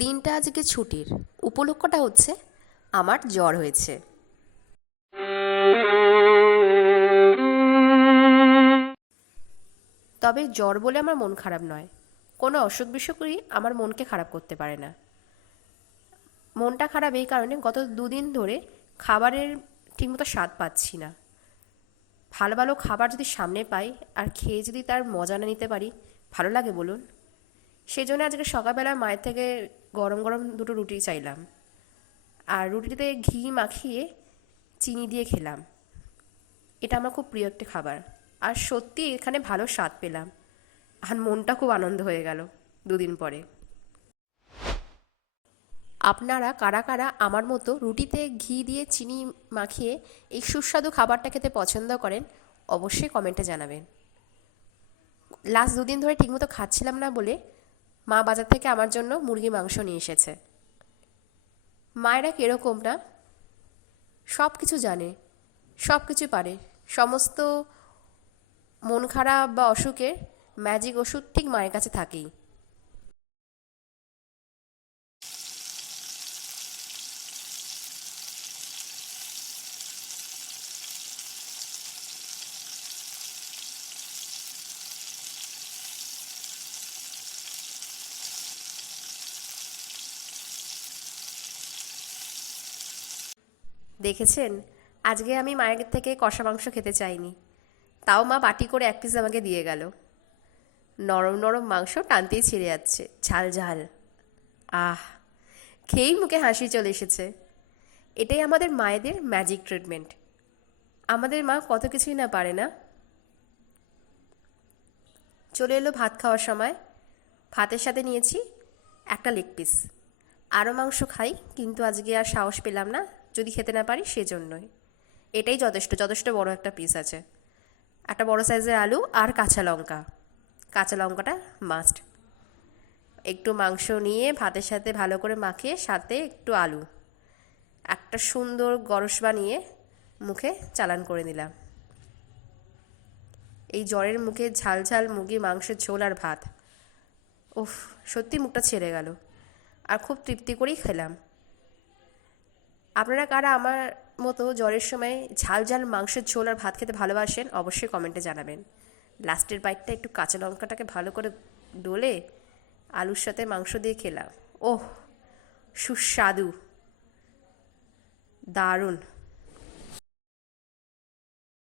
দিনটা আজকে ছুটির। উপলক্ষটা হচ্ছে আমার জ্বর হয়েছে। তবে জ্বর বলে আমার মন খারাপ নয়। কোনো অসুখ বিসুখই আমার মনকে খারাপ করতে পারে না। মনটা খারাপ এই কারণে, গত দুদিন ধরে খাবারের ঠিকমতো স্বাদ পাচ্ছি না। ভালো ভালো খাবার যদি সামনে পাই আর খেয়ে যদি তার মজা না নিতে পারি, ভালো লাগে বলুন? সেই জন্য আজকে সকালবেলা মায়ের থেকে গরম গরম দুটো রুটি চাইলাম, আর রুটিতে ঘি মাখিয়ে চিনি দিয়ে খেলাম। এটা আমার খুব প্রিয় একটি খাবার। আর সত্যি এখানে ভালো স্বাদ পেলাম, আর মনটা খুব আনন্দ হয়ে গেল দুদিন পরে। আপনারা কারা কারা আমার মতো রুটিতে ঘি দিয়ে চিনি মাখিয়ে এই সুস্বাদু খাবারটা খেতে পছন্দ করেন, অবশ্যই কমেন্টে জানাবেন। লাস্ট দুদিন ধরে ঠিকমতো খাচ্ছিলাম না বলে মা বাজার থেকে আমার জন্য মুরগি মাংস নিয়ে এসেছে। মায়েরা কীরকম না, সব কিছু জানে, সব কিছু পারে। সমস্ত মন খারাপ বা অসুখের ম্যাজিক ওষুধ ঠিক মায়ের কাছে থাকেই। দেখেছেন, আজকে আমি মায়ের থেকে কষা মাংস খেতে চাইনি, তাও মা বাটি করে এক পিস আমাকে দিয়ে গেল। নরম নরম মাংস টানতেই ছিঁড়ে যাচ্ছে, ঝাল ঝাল। আহ, খেয়েই মুখে হাসি চলে এসেছে। এটাই আমাদের মায়েদের ম্যাজিক ট্রিটমেন্ট। আমাদের মা কত কিছুই না পারে না। চলে এলো ভাত খাওয়ার সময়। ভাতের সাথে নিয়েছি একটা লেগ পিস। আরও মাংস খাই, কিন্তু আজকে আর সাহস পেলাম না, যদি খেতে না পারি সেজন্যই। এটাই যথেষ্ট, যথেষ্ট বড় একটা পিস আছে। একটা বড় সাইজের আলু আর কাঁচা লঙ্কা। কাঁচা লঙ্কাটা মাস্ট। একটু মাংস নিয়ে ভাতের সাথে ভালো করে মাখিয়ে, সাথে একটু আলু, একটা সুন্দর গরস বানিয়ে মুখে চালান করে দিলাম। এই জ্বরের মুখে ঝাল ঝাল মুরগির মাংসের ঝোল আর ভাত, উফ, সত্যি মুখটা ছেড়ে গেল। আর খুব তৃপ্তি করেই খেলাম। আপনারা কারা আমার মতো জ্বরের সময় ঝাল ঝাল মাংসের ঝোল আর ভাত খেতে ভালোবাসেন, অবশ্যই কমেন্টে জানাবেন। লাস্টের বাইটটা একটু কাঁচা লঙ্কাটাকে ভালো করে ডলে আলুর সাথে মাংস দিয়ে খেলাম। ওহ, সুস্বাদু, দারুণ।